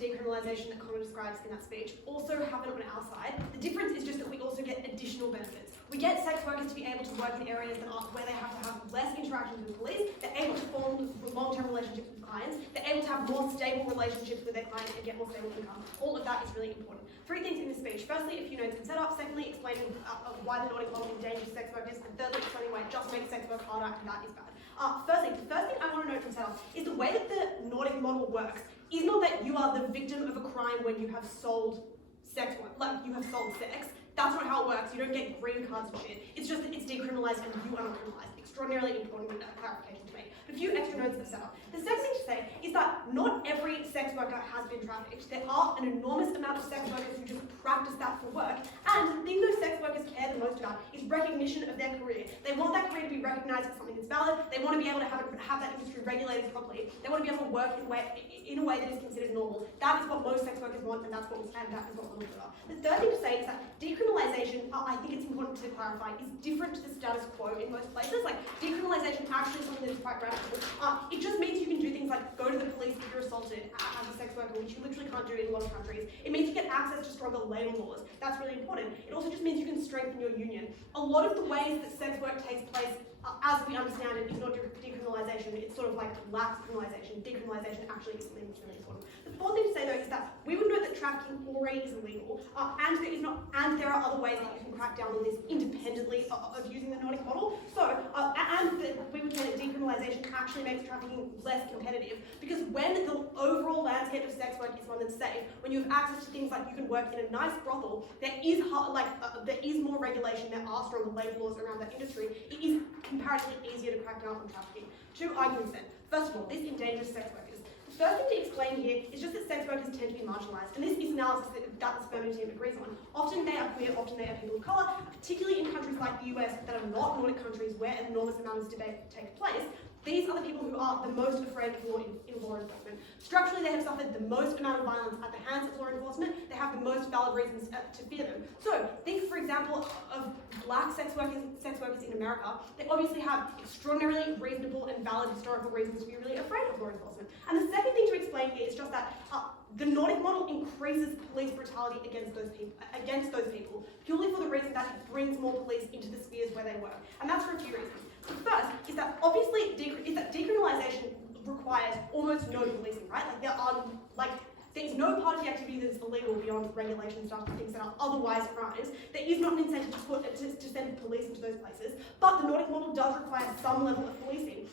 decriminalisation that Connor describes in that speech also happen on our side. The difference is just that we also get additional benefits. We get sex workers to be able to work in areas that are, where they have to have less interactions with police, they're able to form long-term relationships with clients, they're able to have more stable relationships with their clients and get more stable income. All of that is really important. 3 things in this speech. Firstly, a few notes and setup. Secondly, explaining why the Nordic model endangers sex workers. And thirdly, explaining why it just makes sex work harder, and that is bad. Firstly, the first thing I want to note from setup is the way that the Nordic model works is not that you are the victim of a crime when you have sold sex work, like you have sold sex. That's not how it works. You don't get green cards and shit. It's just that it's decriminalised and you are not criminalised. Extraordinarily important clarification to make. A few extra notes of setup. The second thing to say is that not every sex worker has been trafficked. There are an enormous amount of sex workers who just practice that for work. And the thing those sex workers care the most about is recognition of their career. They want that career to be recognised as something that's valid. They want to be able to have that industry regulated properly. They want to be able to work in a way that is considered normal. That is what most sex workers want, and that is what we'll look at. The third thing to say is that decriminalisation, I think it's important to clarify, is different to the status quo in most places. Like, decriminalisation actually is something that is quite radical. It just means you can do things like go to the police if you're assaulted as a sex worker, which you literally can't do in a lot of countries. It means you get access to stronger labour laws. That's really important. It also just means you can strengthen your union. A lot of the ways that sex work takes place, as we understand it, is not decriminalisation. It's sort of like lax criminalisation. Decriminalisation actually is something that's really important. The fourth thing to say, though, is that we would know that trafficking already is illegal, and there are other ways that you can crack down on this independently of using the Nordic model. So, we would say that decriminalisation actually makes trafficking less competitive, because when the overall landscape of sex work is one that's safe, when you have access to things like you can work in a nice brothel, there is more regulation, there are stronger labour laws around that industry. It is comparatively easier to crack down on trafficking. 2 arguments then. First of all, this endangers sex workers. The first thing to explain here is just that sex workers tend to be marginalised, and this is analysis that the Affirmative team agrees on. Often they are queer, often they are people of colour, particularly in countries like the US that are not Nordic countries where an enormous amount of debate takes place. These are the people who are the most afraid of law in law enforcement. Structurally, they have suffered the most amount of violence at the hands of law enforcement. They have the most valid reasons to fear them. So, think, for example, of black sex workers in America. They obviously have extraordinarily reasonable and valid historical reasons to be really afraid of law enforcement. And the second thing to explain here is just that the Nordic model increases police brutality against those people, purely for the reason that it brings more police into the spheres where they work. And that's for a few reasons. The first is that obviously decriminalisation requires almost no policing, right? There is no part of the activity that is illegal beyond regulation stuff, things that are otherwise crimes. There is not an incentive to send police into those places, but the Nordic model does require some level of policing.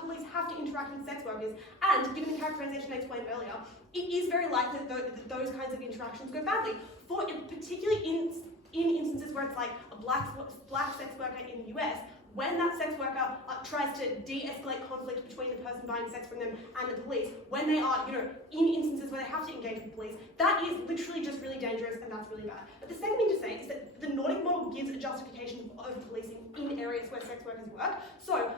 Police have to interact with sex workers, and given the characterization I explained earlier, it is very likely that those kinds of interactions go badly. Particularly in instances where it's like a black sex worker in the US, when that sex worker tries to de-escalate conflict between the person buying sex from them and the police, when they are, in instances where they have to engage with police, that is literally just really dangerous, and that's really bad. But the second thing to say is that the Nordic model gives a justification for over-policing in areas where sex workers work. So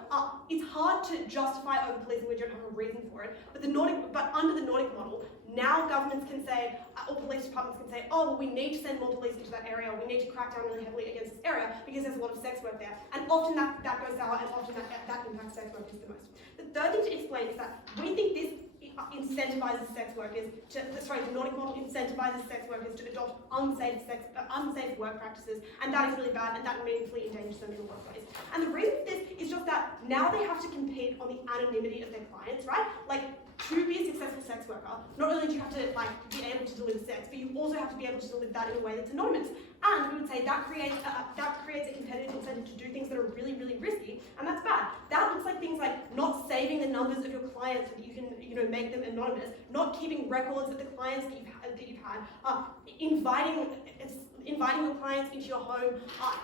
it's hard to justify over-policing when you don't have a reason for it. But under the Nordic model, now governments can say, or police departments can say, oh, well, we need to send more police into that area, we need to crack down really heavily against this area because there's a lot of sex work there. And often that goes sour, and often that impacts sex workers the most. The third thing to explain is that we think this incentivizes sex workers the Nordic model incentivizes sex workers to adopt unsafe work practices, and that is really bad, and that meaningfully endangers them in the workplace. And the reason for this is just that now they have to compete on the anonymity of their clients, right? Like, to be a successful sex worker, not only do you have to be able to deliver sex, but you also have to be able to deliver that in a way that's anonymous. And we would say that creates a competitive incentive to do things that are really, really risky, and that's bad. That looks like things like not saving the numbers of your clients so that you can, make them anonymous, not keeping records of the clients that you've had, inviting your clients into your home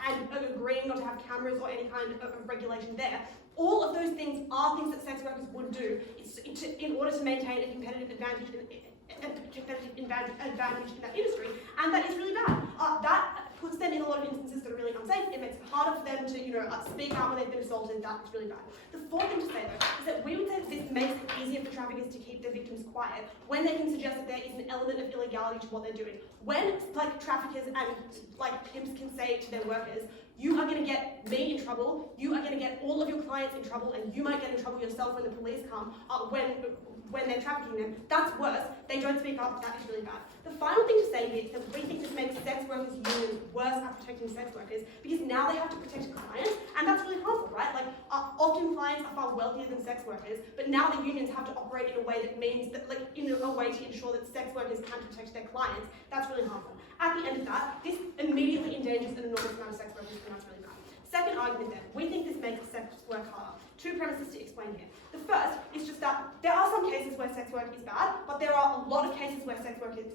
and agreeing not to have cameras or any kind of regulation there. All of those things are things that sex workers would do in order to maintain a competitive advantage in that industry, and that is really bad. That puts them in a lot of instances that are really unsafe. It makes it harder for them to, speak out when they've been assaulted. That is really bad. The fourth thing to say, though, is that we would say that this makes it easier for traffickers to keep their victims quiet when they can suggest that there is an element of illegality to what they're doing. When traffickers and pimps can say to their workers, you are going to get me in trouble, you are going to get all of your clients in trouble, and you might get in trouble yourself when the police come, when they're trafficking them, that's worse. They don't speak up, that is really bad. The final thing to say here is that we think this makes sex workers' unions worse at protecting sex workers because now they have to protect clients, and that's really harmful, right? Like, often clients are far wealthier than sex workers, but now the unions have to operate in a way that means that, like, in a way to ensure that sex workers can protect their clients. That's really harmful. At the end of that, this immediately endangers an enormous amount of sex workers, and that's really bad. Second argument then, we think this makes sex work harder. Two premises to explain here. The first is just that there are some cases where sex work is bad, but there are a lot of cases where sex work is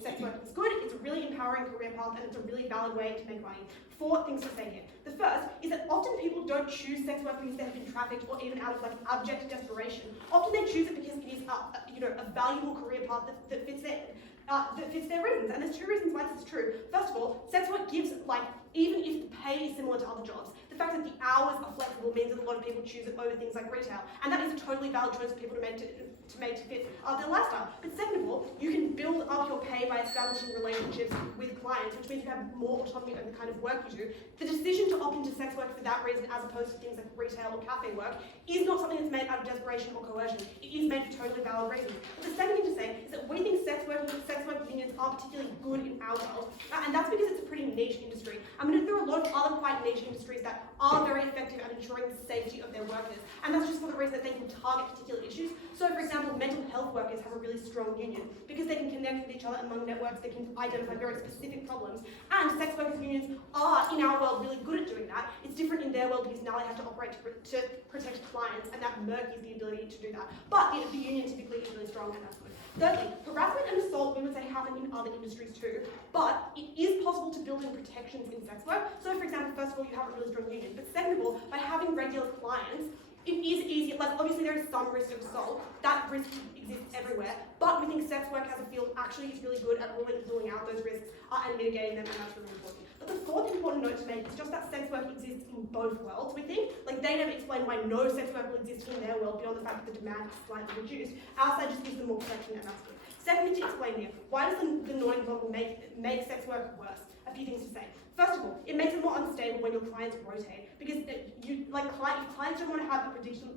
good, it's a really empowering career path, and it's a really valid way to make money. Four things to say here. The first is that often people don't choose sex work because they have been trafficked or even out of like abject desperation. Often they choose it because it is a valuable career path that fits their reasons. And there's two reasons why this is true. First of all, sex work gives, like, even if the pay is similar to other jobs, the fact that the hours are flexible means that a lot of people choose it over things like retail. And that is a totally valid choice for people to make to fit their lifestyle. But second of all, you can build up your pay by establishing relationships with clients, which means you have more autonomy over the kind of work you do. The decision to opt into sex work for that reason, as opposed to things like retail or cafe work, is not something that's made out of desperation or coercion. It is made for totally valid reasons. But the second thing to say is that we think sex work unions are particularly good in our world, and that's because it's a pretty niche industry. I mean, there are a lot of other quite niche industries that are very effective at ensuring the safety of their workers, and that's just for the reason that they can target particular issues. So, for example, mental health workers have a really strong union because they can connect with each other among networks, they can identify very specific problems, and sex workers unions are, in our world, really good at doing that. It's different in their world because now they have to operate to protect clients, and that murkies the ability to do that. But the union typically is really strong, and that's good. Thirdly, harassment and assault, we would say, happen in other industries too, but it is possible to build in protections in sex work. So, for example, first of all, you have a really strong union, but second of all, by having regular clients, it is easier. Like, obviously there is some risk of assault, that risk exists everywhere, but we think sex work as a field actually is really good at ruling out those risks and mitigating them, and that's really important. But the fourth important note to make is just that sex work exists in both worlds, we think. Like, they never explain why no sex work will exist in their world beyond the fact that the demand is slightly reduced. Our side just gives them more protection, and that's good. Second thing to explain here, why does the Nordic model make sex work worse? A few things to say. First of all, it makes it more unstable when your clients rotate, because if clients don't want to have a predictable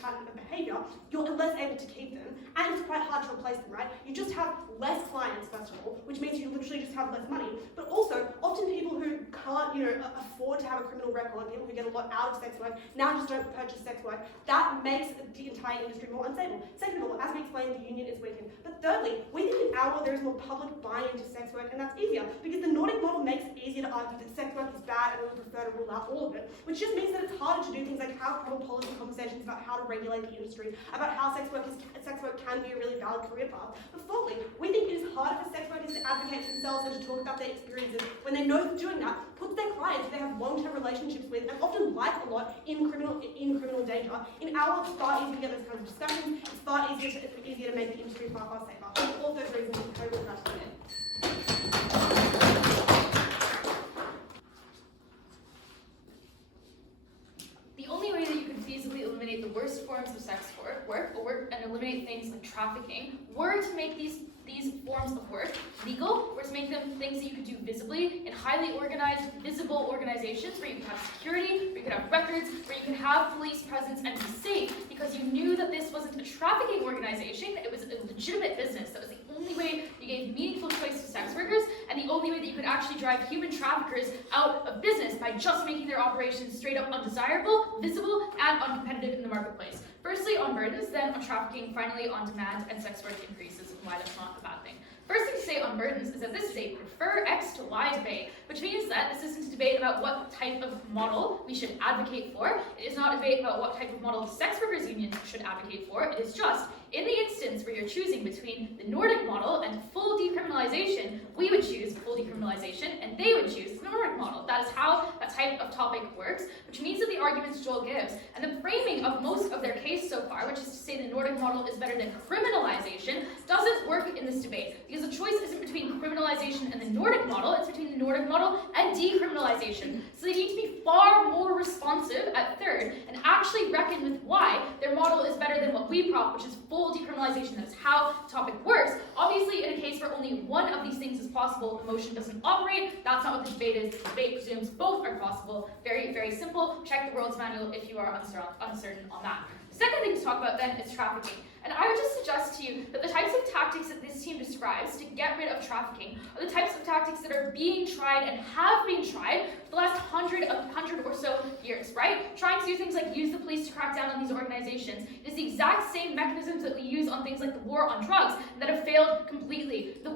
pattern of behaviour, you're less able to keep them, and it's quite hard to replace them, right? You just have less clients, first of all, which means you literally just have less money, but also, often people who can't, afford to have a criminal record, people who get a lot out of sex work, now just don't purchase sex work. That makes the entire industry more unstable. Second of all, as we explained, the union is weakened. But thirdly, we think in our world there is more public buy-in to sex work, and that's easier, because the Nordic model makes it easier to argue that sex work is bad and we prefer to rule out all of it, which just means that it's harder to do things like have proper policy conversations about how to regulate the industry, about how sex work can be a really valid career path. But fourthly, we think it is harder for sex workers to advocate for themselves and to talk about their experiences when they know that doing that puts their clients who they have long-term relationships with and often like a lot in criminal danger. In our world, it's far easier to get those kinds of discussions, it's far easier to make the industry far safer. For all those reasons, we totally agree. The only way that you could feasibly eliminate the worst forms of sex work and eliminate things like trafficking were to make these forms of work legal, were to make them things that you could do visibly in highly organized, visible organizations where you could have security, where you could have records, where you could have police presence and be safe, because you knew that this wasn't a trafficking organization, it was a legitimate business. That was the only way you gave meaningful choice to sex workers, and the only way that you could actually drive human traffickers out of business by just making their operations straight up undesirable, visible, and uncompetitive in the marketplace. Firstly on burdens, then on trafficking, finally on demand and sex work increases, and why that's not a bad thing. First thing to say on burdens is that this is a prefer X to Y debate, which means that this isn't a debate about what type of model we should advocate for. It is not a debate about what type of model the sex workers unions should advocate for. It is just, in the instance where you're choosing between the Nordic model and full decriminalization, we would choose full decriminalization and they would choose the Nordic model. That is how that type of topic works, which means that the arguments Joel gives and the framing of most of their case so far, which is to say the Nordic model is better than criminalization, doesn't work in this debate, because the choice isn't between criminalization and the Nordic model, it's between the Nordic model and decriminalization. So they need to be far more responsive at third and actually reckon with why their model is better than what we prop, which is full decriminalization. That is how the topic works. Obviously, in a case where only one of these things is possible, the motion doesn't operate. That's not what the debate is. The debate presumes both are possible. Very, very simple. Check the World's Manual if you are uncertain on that. The Second thing to talk about then is trafficking. And I would just suggest to you that the types of tactics that this team describes to get rid of trafficking are the types of tactics that are being tried and have been tried for the last 100 or so years, right? Trying to do things like use the police to crack down on these organizations. It is the exact same mechanisms that we use on things like the war on drugs that have failed completely. The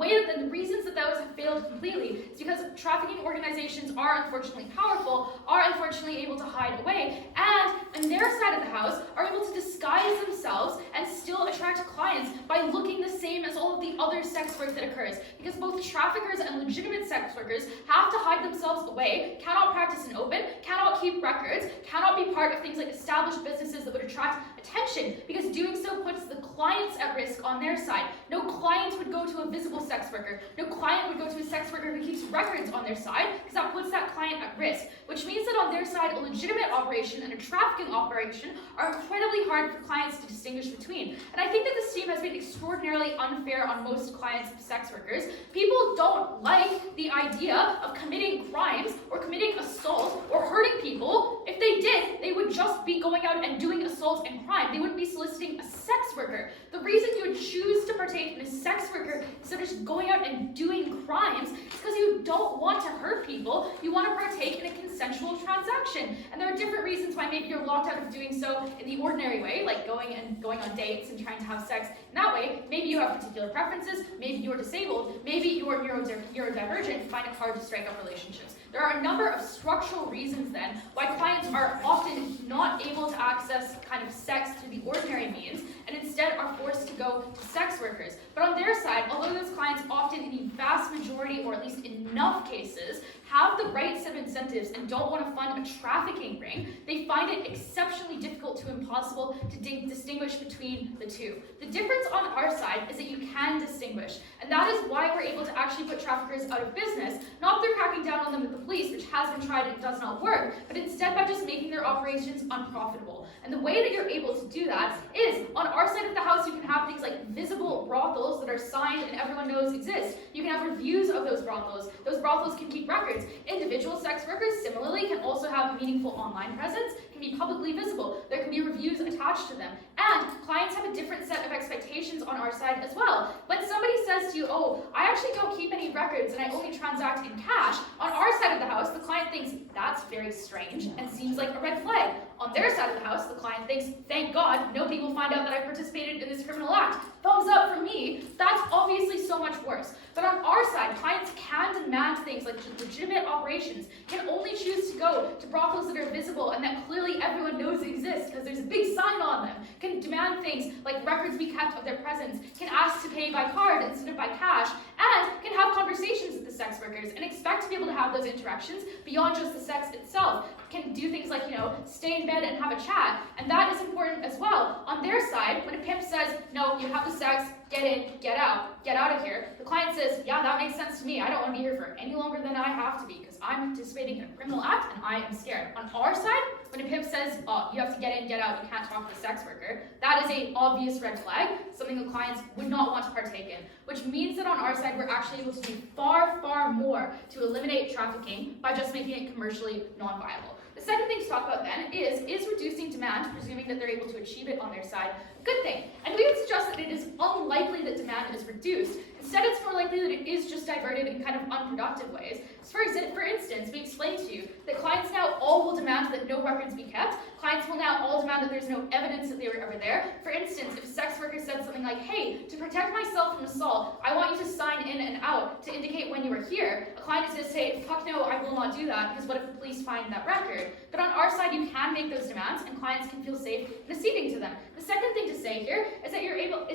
reasons that those have failed completely is because trafficking organizations are unfortunately powerful, are unfortunately able to hide away, and on their side of the house are able to disguise themselves and still attract clients by looking the same as all of the other sex work that occurs. Because both traffickers and legitimate sex workers have to hide themselves away, cannot practice in open, cannot keep records, cannot be part of things like established businesses that would attract attention, because doing so puts the clients at risk on their side. No client would go to a visible sex worker. No client would go to a sex worker who keeps records on their side, because that puts that client at risk, which means that on their side, a legitimate operation and a trafficking operation are incredibly hard for clients to distinguish between. And I think that this team has been extraordinarily unfair on most clients of sex workers. People don't like the idea of committing crimes or committing assault or hurting people. If they did, they would just be going out and doing assault and crime. They wouldn't be soliciting a sex worker. The reason you would choose to partake in a sex worker instead of just going out and doing crimes is because you don't want to hurt people. You want to partake in a consensual transaction. And there are different reasons why maybe you're locked out of doing so in the ordinary way, like going on dates and trying to have sex in that way. Maybe you have particular preferences, maybe you're disabled, maybe you're neurodivergent and find it hard to strike up relationships. There are a number of structural reasons then why clients are often not able to access kind of sex through the ordinary means and instead are forced to go to sex workers. But on their side, although those clients often in the vast majority or at least enough cases have the right set of incentives and don't want to fund a trafficking ring, they find it exceptionally difficult to impossible to distinguish between the two. The difference on our side is that you can distinguish, and that is why we're able to actually put traffickers out of business, not through cracking down on them with the police, which has been tried and does not work, but instead by just making their operations unprofitable. And the way that you're able to do that is, on our side of the house, you can have things like visible brothels that are signed and everyone knows exist. You can have reviews of those brothels. Those brothels can keep records. Individual sex workers, similarly, can also have a meaningful online presence, can be publicly visible. There can be reviews attached to them. And clients have a different set of expectations on our side as well. When somebody says to you, oh, I actually don't keep any records and I only transact in cash, on our side of the house, the client thinks that's very strange and seems like a red flag. On their side of the house, the client thinks, thank God, nobody will find out that I participated in this criminal act. Thumbs up for me. That's obviously so much worse. But on our side, clients can demand things like legitimate operations, can only choose to go to brothels that are visible and that clearly everyone knows exist because there's a big sign on them, can demand things like records be kept of their presence, can ask to pay by card instead of by cash, and can have conversations with the sex workers and expect to be able to have those interactions beyond just the sex itself. Can do things like, stay in bed and have a chat, and that is important as well. On their side, when a pimp says, no, you have the sex, get in, get out of here, the client says, yeah, that makes sense to me. I don't want to be here for any longer than I have to be because I'm participating in a criminal act and I am scared. On our side, when a pimp says, oh, you have to get in, get out, you can't talk to the sex worker, that is an obvious red flag, something the clients would not want to partake in, which means that on our side, we're actually able to do far, far more to eliminate trafficking by just making it commercially non-viable. The second thing to talk about then is reducing demand, presuming that they're able to achieve it on their side, a good thing? And we would suggest that it is unlikely that demand is reduced. Instead, it's more likely that it is just diverted in kind of unproductive ways. So for instance, we explained to you that clients now all will demand that no records be kept. Clients will now all demand that there's no evidence that they were ever there. For instance, if a sex worker said something like, hey, to protect myself from assault, I want you to sign in and out to indicate when you were here, a client is going to say, fuck no, I will not do that, because what if the police find that record? But on our side, you can make those demands, and clients can feel safe in acceding to them. The second thing to say here is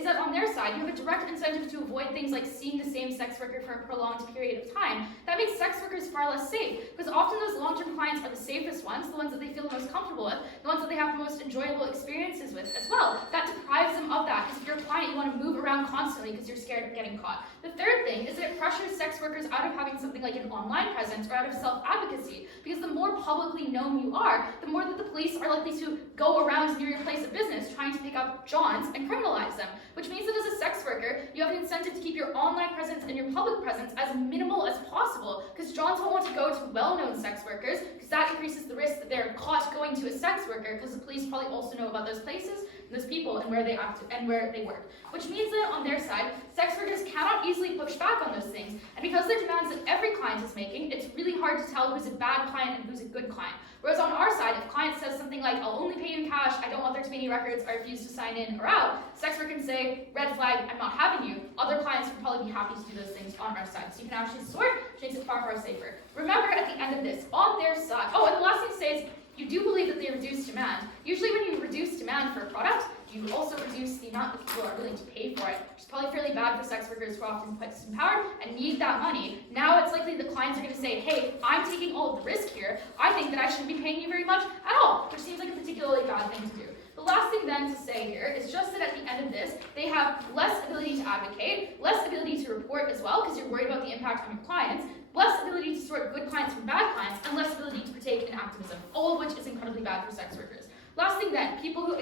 that on their side, you have a direct incentive to avoid things like seeing the same sex worker for a prolonged period of time. That makes sex workers far less safe, because often those long-term clients are the safest ones, the ones that they feel the most comfortable with, the ones that they have the most enjoyable experiences with as well. That deprives them of that, because if you're a client, you want to move around constantly because you're scared of getting caught. The third thing is that it pressures sex workers out of having something like an online presence or out of self-advocacy, because the more publicly known you are, the more that the police police are likely to go around near your place of business trying to pick up Johns and criminalize them, which means that as a sex worker, you have an incentive to keep your online presence and your public presence as minimal as possible, because Johns won't want to go to well-known sex workers, because that increases the risk that they're caught going to a sex worker, because the police probably also know about those places, and those people, and where they act and where they work. Which means that on their side, sex workers cannot easily push back on those things, and because they're demands that every client is making, it's really hard to tell who's a bad client and who's a good client. Whereas on our side, if a client says something like, I'll only pay you in cash, I don't want there to be any records, I refuse to sign in or out, sex worker can say, red flag, I'm not having you. Other clients would probably be happy to do those things on our side. So you can actually sort, which makes it far, far safer. Remember at the end of this, on their side, oh, and the last thing to say is, you do believe that they reduce demand. Usually when you reduce demand for a product, you also reduce the amount that people are willing to pay for it, which is probably fairly bad for sex workers who are often quite disempowered and need that money. Now it's likely the clients are going to say, hey, I'm taking all of the risk here. I think that I shouldn't be paying you very much at all, which seems like a particularly bad thing to do. The last thing then to say here is just that at the end of this, they have less ability to advocate, less ability to report as well, because you're worried about the impact on your clients, less ability to sort good clients from bad clients, and less ability to partake in activism, all of which is incredibly bad for sex workers. Last thing then, people who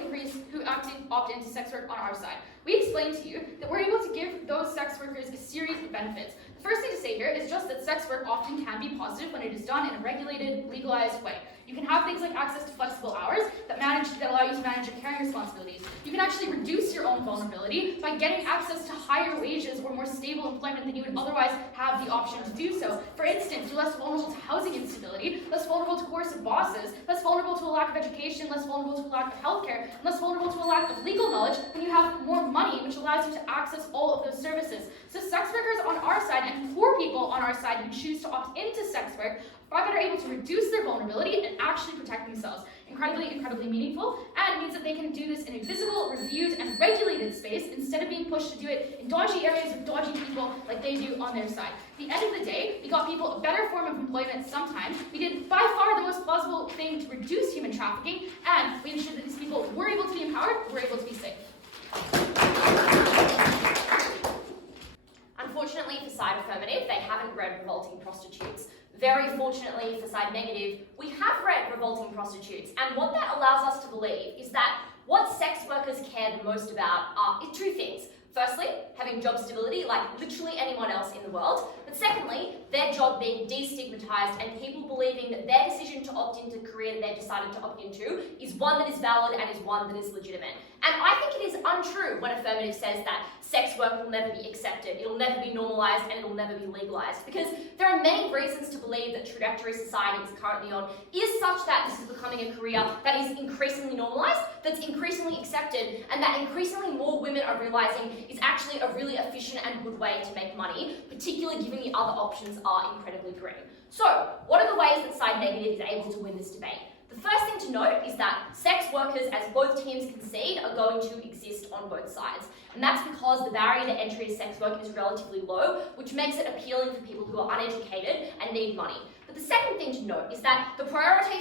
opt into sex work on our side. We explained to you that we're able to give those sex workers a series of benefits. The first thing to say here is just that sex work often can be positive when it is done in a regulated, legalized way. You can have things like access to flexible hours that allow you to manage your caring responsibilities. You can actually reduce your own vulnerability by getting access to higher wages or more stable employment than you would otherwise have the option to do so. For instance, you're less vulnerable to housing instability, less vulnerable to coercive bosses, less vulnerable to a lack of education, less vulnerable to a lack of healthcare, and less vulnerable to a lack of legal knowledge when you have more money, which allows you to access all of those services. So sex workers on our side and poor people on our side who choose to opt into sex work are better able to reduce their vulnerability and actually protect themselves. Incredibly, incredibly meaningful, and it means that they can do this in a visible, reviewed, and regulated space instead of being pushed to do it in dodgy areas with dodgy people like they do on their side. At the end of the day, we got people a better form of employment sometimes. We did by far the most plausible thing to reduce human trafficking, and we ensured that these people were able to be empowered, were able to be safe. Unfortunately for side affirmative, they haven't read Revolting Prostitutes. Very fortunately for side negative, we have read Revolting Prostitutes, and what that allows us to believe is that what sex workers care the most about are two things. Firstly, having job stability like literally anyone else in the world, but secondly, their job being destigmatized and people believing that their decision to opt into a career that they've decided to opt into is one that is valid and is one that is legitimate. And I think it is untrue when Affirmative says that sex work will never be accepted, it'll never be normalized, and it'll never be legalized, because there are many reasons to believe that trajectory society is currently on is such that this is becoming a career that is increasingly normalized, that's increasingly accepted, and that increasingly more women are realizing is actually a really efficient and good way to make money, particularly given the other options are incredibly grim. So, what are the ways that side negative is able to win this debate? The first thing to note is that sex workers, as both teams concede, are going to exist on both sides. And that's because the barrier to entry to sex work is relatively low, which makes it appealing for people who are uneducated and need money. But the second thing to note is that the priority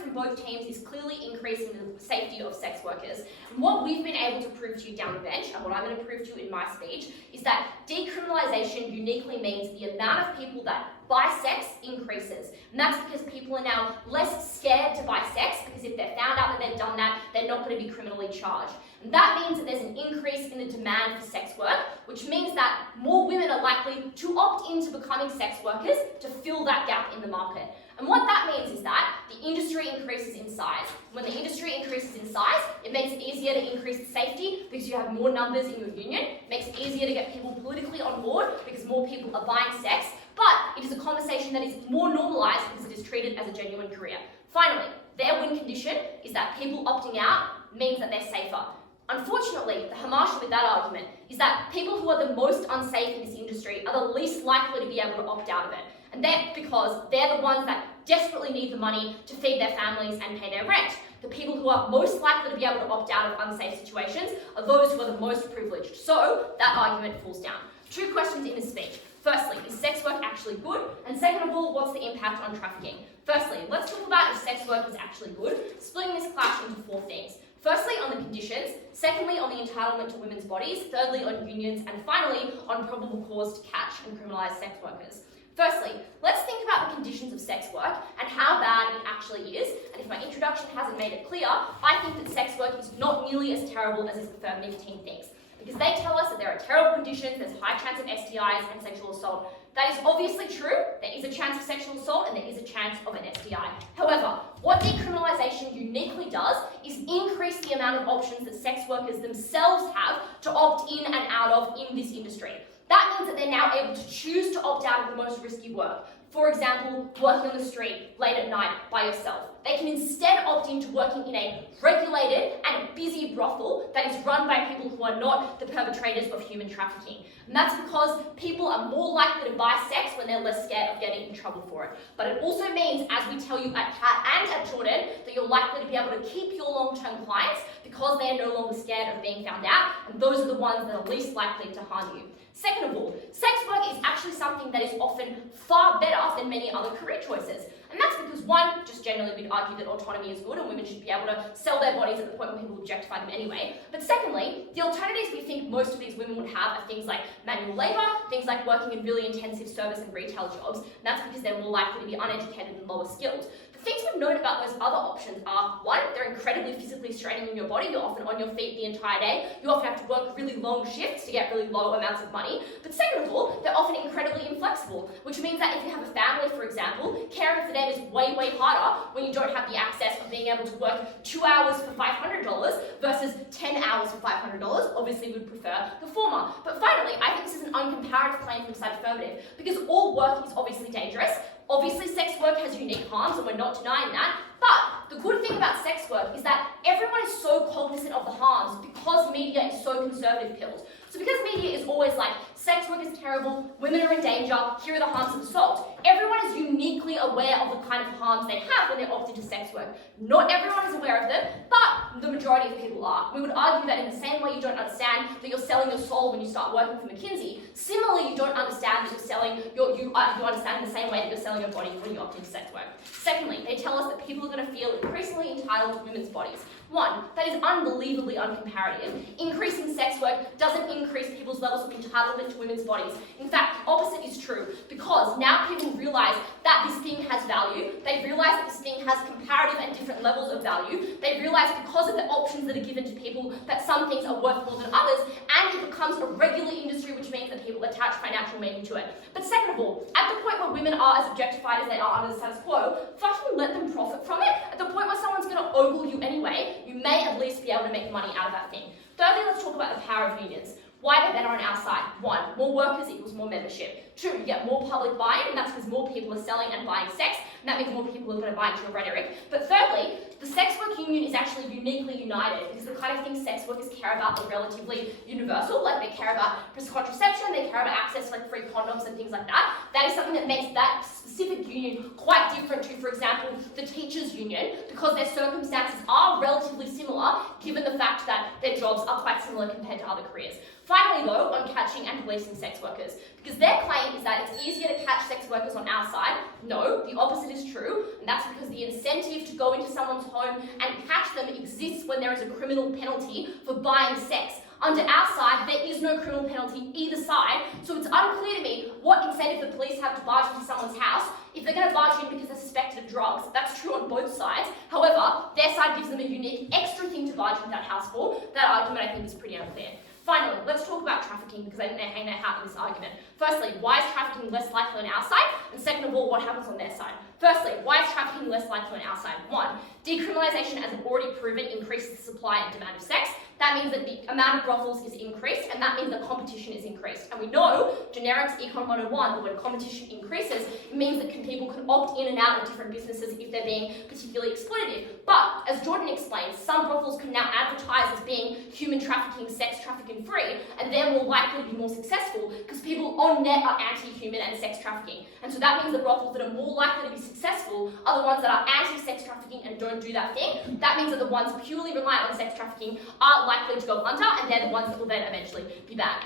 from both teams is clearly increasing the safety of sex workers. And what we've been able to prove to you down the bench, and what I'm going to prove to you in my speech, is that decriminalisation uniquely means the amount of people that buy sex increases. And that's because people are now less scared to buy sex, because if they're found out that they've done that, they're not going to be criminally charged. And that means that there's an increase in the demand for sex work, which means that more women are likely to opt into becoming sex workers to fill that gap in the market. And what that means is that the industry increases in size. When the industry increases in size, it makes it easier to increase the safety because you have more numbers in your union. It makes it easier to get people politically on board because more people are buying sex. But it is a conversation that is more normalised because it is treated as a genuine career. Finally, their win condition is that people opting out means that they're safer. Unfortunately, the hamartia with that argument is that people who are the most unsafe in this industry are the least likely to be able to opt out of it. And that's because they're the ones that desperately need the money to feed their families and pay their rent. The people who are most likely to be able to opt out of unsafe situations are those who are the most privileged. So that argument falls down. Two questions in this speech. Firstly, is sex work actually good? And second of all, what's the impact on trafficking? Firstly, let's talk about if sex work is actually good, splitting this clash into four things. Firstly, on the conditions, secondly, on the entitlement to women's bodies, thirdly, on unions, and finally, on probable cause to catch and criminalise sex workers. Firstly, let's think about the conditions of sex work and how bad it actually is. And if my introduction hasn't made it clear, I think that sex work is not nearly as terrible as the Affirmative team thinks. Because they tell us that there are terrible conditions, there's high chance of STIs and sexual assault. That is obviously true. There is a chance of sexual assault and there is a chance of an STI. However, what decriminalisation uniquely does is increase the amount of options that sex workers themselves have to opt in and out of in this industry. That means that they're now able to choose to opt out of the most risky work. For example, working on the street late at night by yourself. They can instead opt into working in a regulated and busy brothel that is run by people who are not the perpetrators of human trafficking. And that's because people are more likely to buy sex when they're less scared of getting in trouble for it. But it also means, as we tell you at Cat and at Jordyn, that you're likely to be able to keep your long-term clients because they are no longer scared of being found out, and those are the ones that are least likely to harm you. Second of all, sex work is actually something that is often far better than many other career choices. And that's because, one, just generally we'd argue that autonomy is good and women should be able to sell their bodies at the point when people objectify them anyway. But secondly, the alternatives we think most of these women would have are things like manual labour, things like working in really intensive service and retail jobs, and that's because they're more likely to be uneducated and lower skilled. The things to note about those other options are, one, they're incredibly physically straining on your body. You're often on your feet the entire day. You often have to work really long shifts to get really low amounts of money. But second of all, they're often incredibly inflexible, which means that if you have a family, for example, caring for them is way, way harder when you don't have the access of being able to work 2 hours for $500 versus 10 hours for $500. Obviously, we'd prefer the former. But finally, I think this is an uncomparative claim from side Affirmative, because all work is obviously dangerous. Obviously, sex work has unique harms, and we're not denying that. But the good thing about sex work is that everyone is so cognizant of the harms because media is so conservative pilled. So because media is always like, sex work is terrible, women are in danger, here are the harms of assault, everyone is uniquely aware of the kind of harms they have when they opt into sex work. Not everyone is aware of them, but the majority of people are. We would argue that in the same way you don't understand that you're selling your soul when you start working for McKinsey, similarly you don't understand that you're selling you understand in the same way that you're selling your body when you opt into sex work. Secondly, they tell us that people are going to feel increasingly entitled to women's bodies. One, that is unbelievably uncomparative. Increasing sex work doesn't increase people's levels of entitlement to women's bodies. In fact, the opposite is true, because now people realise that this thing has value. They realise that this thing has comparative and different levels of value. They realise because of the options that are given to people that some things are worth more than others, and it becomes a regular industry, which means that people attach financial meaning to it. But second of all, at the point where women are as objectified as they are under the status quo, fucking let them profit from it. At the point where someone's going to ogle you anyway, you may at least be able to make money out of that thing. Thirdly, let's talk about the power of unions. Why they're better on our side. One, more workers equals more membership. Two, you get more public buy-in, and that's because more people are selling and buying sex, and that means more people are going to buy into your rhetoric. But thirdly, the sex work union is actually uniquely united, because the kind of things sex workers care about are relatively universal, like they care about contraception, they care about access to like free condoms and things like that. That is something that makes that specific union quite different to, for example, the teachers' union, because their circumstances are relatively similar, given the fact that their jobs are quite similar compared to other careers. Finally, though, on catching and policing sex workers, because their claim is that it's easier to catch sex workers on our side. No, the opposite is true, and that's because the incentive to go into someone's home and catch them exists when there is a criminal penalty for buying sex. Under our side, there is no criminal penalty either side, so it's unclear to me what incentive the police have to barge into someone's house if they're going to barge in because they're suspected of drugs. That's true on both sides. However, their side gives them a unique extra thing to barge into that house for. That argument, I think, is pretty unclear. Finally, let's talk about trafficking, because I think they hang their hat on this argument. Firstly, why is trafficking less likely on our side? And second of all, what happens on their side? Firstly, why is trafficking less likely on our side? One, decriminalisation, as I've already proven, increases the supply and demand of sex. That means that the amount of brothels is increased, and that means that competition is increased. And we know, generics Econ 101, that when competition increases, it means that people can opt in and out of different businesses if they're being particularly exploitative. But, as Jordyn explained, some brothels can now advertise as being human trafficking, sex trafficking free, and they're more likely to be more successful because people on net are anti-human and sex trafficking. And so that means the brothels that are more likely to be successful are the ones that are anti-sex trafficking and don't do that thing. That means that the ones purely reliant on sex trafficking are likely to go under, and they're the ones that will then eventually be bad.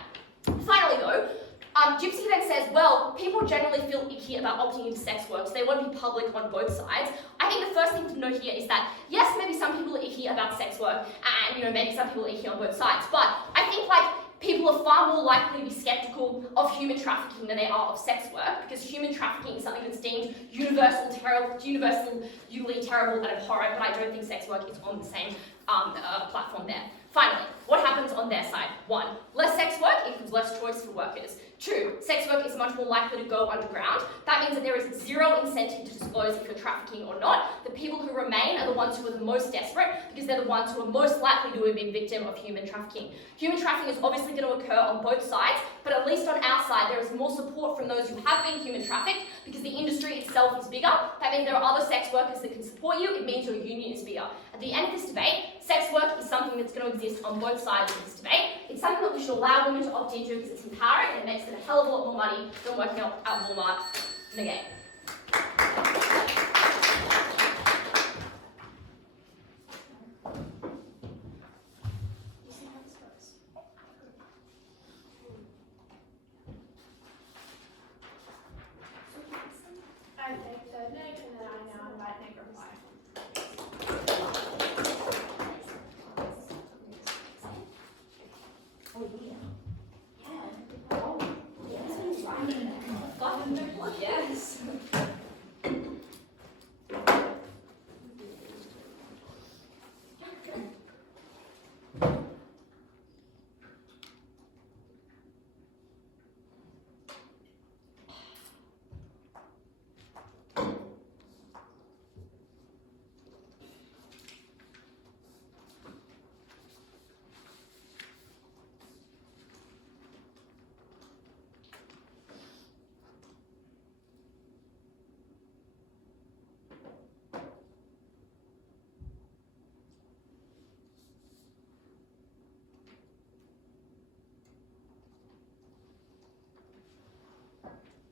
Finally though, Gypsy then says, well, people generally feel icky about opting into sex work, so they want to be public on both sides. I think the first thing to note here is that, yes, maybe some people are icky about sex work, and maybe some people are icky on both sides, but I think people are far more likely to be skeptical of human trafficking than they are of sex work, because human trafficking is something that's deemed universally terrible and abhorrent, but I don't think sex work is on the same platform there. Finally, what happens on their side? 1, less sex work equals less choice for workers. 2, sex work is much more likely to go underground. That means that there is zero incentive to disclose if you're trafficking or not. The people who remain are the ones who are the most desperate, because they're the ones who are most likely to have been victim of human trafficking. Human trafficking is obviously going to occur on both sides, but at least on our side there is more support from those who have been human trafficked, because the industry itself is bigger. That means there are other sex workers that can support you. It means your union is bigger. At the end of this debate, sex work is something that's going to exist on both sides of this debate. It's something that we should allow women to opt into, because it's empowering and it makes them a hell of a lot more money than working out at Walmart in the game. I take the Nick, and then I now invite Nick reply. Yes.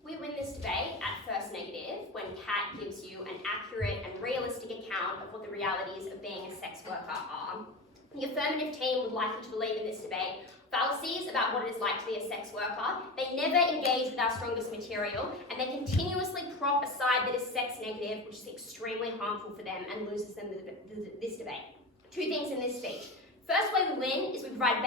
We win this debate at first negative when Kat gives you an accurate and realistic account of what the realities of being a sex worker are. The affirmative team would like you to believe in this debate fallacies about what it is like to be a sex worker. They never engage with our strongest material, and they continuously prop a side that is sex negative, which is extremely harmful for them and loses them this debate. 2 things in this speech. First way we win is we provide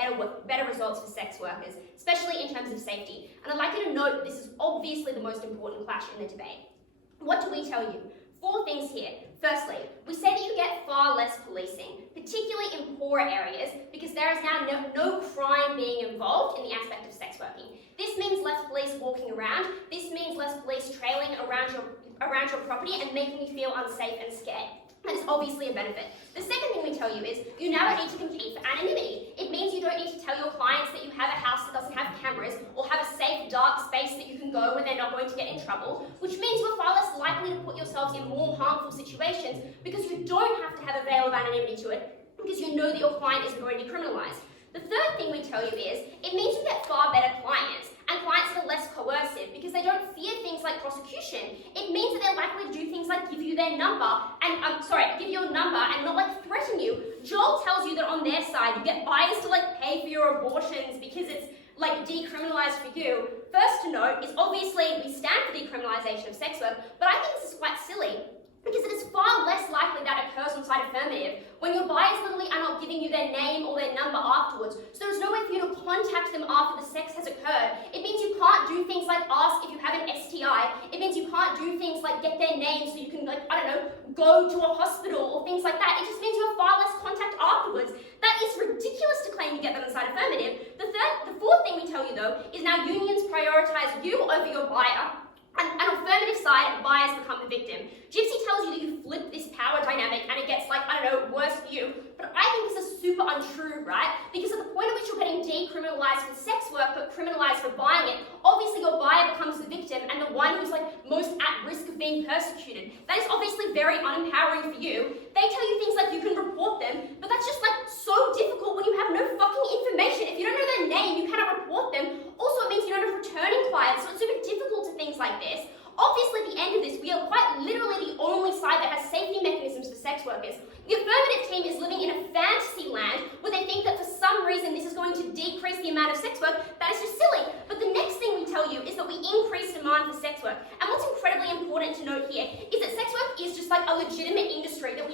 better results for sex workers, especially in terms of safety. And I'd like you to note that this is obviously the most important clash in the debate. What do we tell you? 4 things here. Firstly, we say that you get far less policing, particularly in poorer areas, because there is now no crime being involved in the aspect of sex working. This means less police walking around. This means less police trailing around your property and making you feel unsafe and scared. That is obviously a benefit. The second thing we tell you is you now don't need to compete for anonymity. It means you don't need to tell your clients that you have a house that doesn't have cameras or have a safe, dark space that you can go where they're not going to get in trouble, which means you're far less likely to put yourselves in more harmful situations because you don't have to have a veil of anonymity to it, because you know that your client isn't going to be criminalised. The third thing we tell you is it means you get far better clients, and clients that are less coercive because they don't fear things like prosecution. It means that they're likely to do things like give you their number and give you your number and not like threaten you. Joel tells you that on their side you get buyers to like pay for your abortions because it's like decriminalised for you. First to note is obviously we stand for decriminalisation of sex work, but I think this is quite silly, because it is far less likely that occurs on side affirmative when your buyers literally are not giving you their name or their number afterwards. So there's no way for you to contact them after the sex has occurred. It means you can't do things like ask if you have an STI. It means you can't do things like get their name so you can, like, I don't know, go to a hospital or things like that. It just means you have far less contact afterwards. That is ridiculous to claim you get them on side affirmative. The fourth thing we tell you though is now unions prioritize you over your buyer. And on affirmative side, buyers become the victim. Gypsy tells you that you flip this power dynamic and it gets, like, I don't know, worse for you. But I think this is super untrue, right? Because at the point at which you're getting decriminalised for sex work but criminalised for buying it, obviously your buyer becomes the victim and the one who's like most at risk of being persecuted. That is obviously very unempowering for you. They tell you things like you can report them, but that's just like so difficult when you have no fucking information. If you don't know their name, you cannot report them. Also, it means you don't have returning clients, so it's super difficult to things like this. Obviously, at the end of this, we are quite literally the only side that has safety mechanisms for sex workers. The affirmative team is living in a fantasy land where they think that for some reason this is going to decrease the amount of sex work. That is just silly. But the next thing we tell you is that we increase demand for sex work. And what's incredibly important to note here is that sex work is just like a legitimate industry that we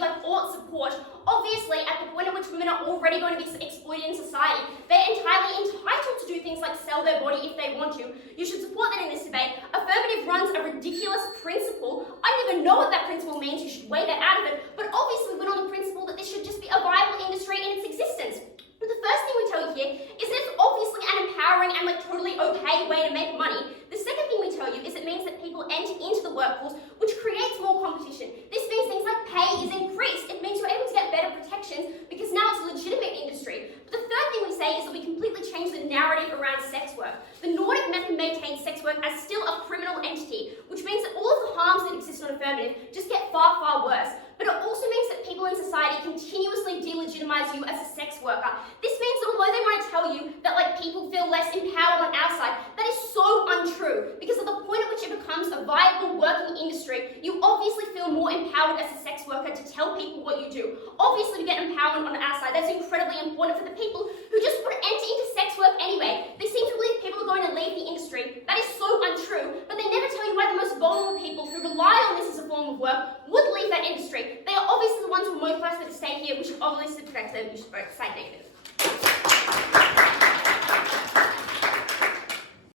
like ought support. Obviously, at the point at which women are already going to be exploited in society. They're entirely entitled to do things like sell their body if they want to. You should support that in this debate. Affirmative runs a ridiculous principle. I don't even know what that principle means. You should weigh that out of it. But obviously, we're on the principle that this should just be a viable industry in its existence. But the first thing we tell you here is that it's obviously an empowering and like totally okay way to make money. The second thing we tell you is it means that people enter into the workforce, which creates more competition. This means things like pay is increased. It means you're able to get better protections because now it's a legitimate industry. But the third thing we say is that we completely change the narrative around sex work. The Nordic method maintains sex work as still a criminal entity, which means that all of the harms that exist on Affirmative just get far, far worse. But it also means that people in society continuously delegitimize you as a sex worker. This means that although they want to tell you that like people feel less empowered on our side, that is so untrue. Because at the point at which it becomes a viable working industry, you obviously feel more empowered as a sex worker to tell people what you do. Obviously we get empowerment on our side. That's incredibly important for the people who just want to enter into sex work anyway. They seem to believe people are going to leave the industry. That is so untrue, but they never tell you why the most vulnerable people who rely on this as a form of work would leave that industry. They are obviously the ones who are most likely to stay here. We should obviously protect them. We should vote side negative.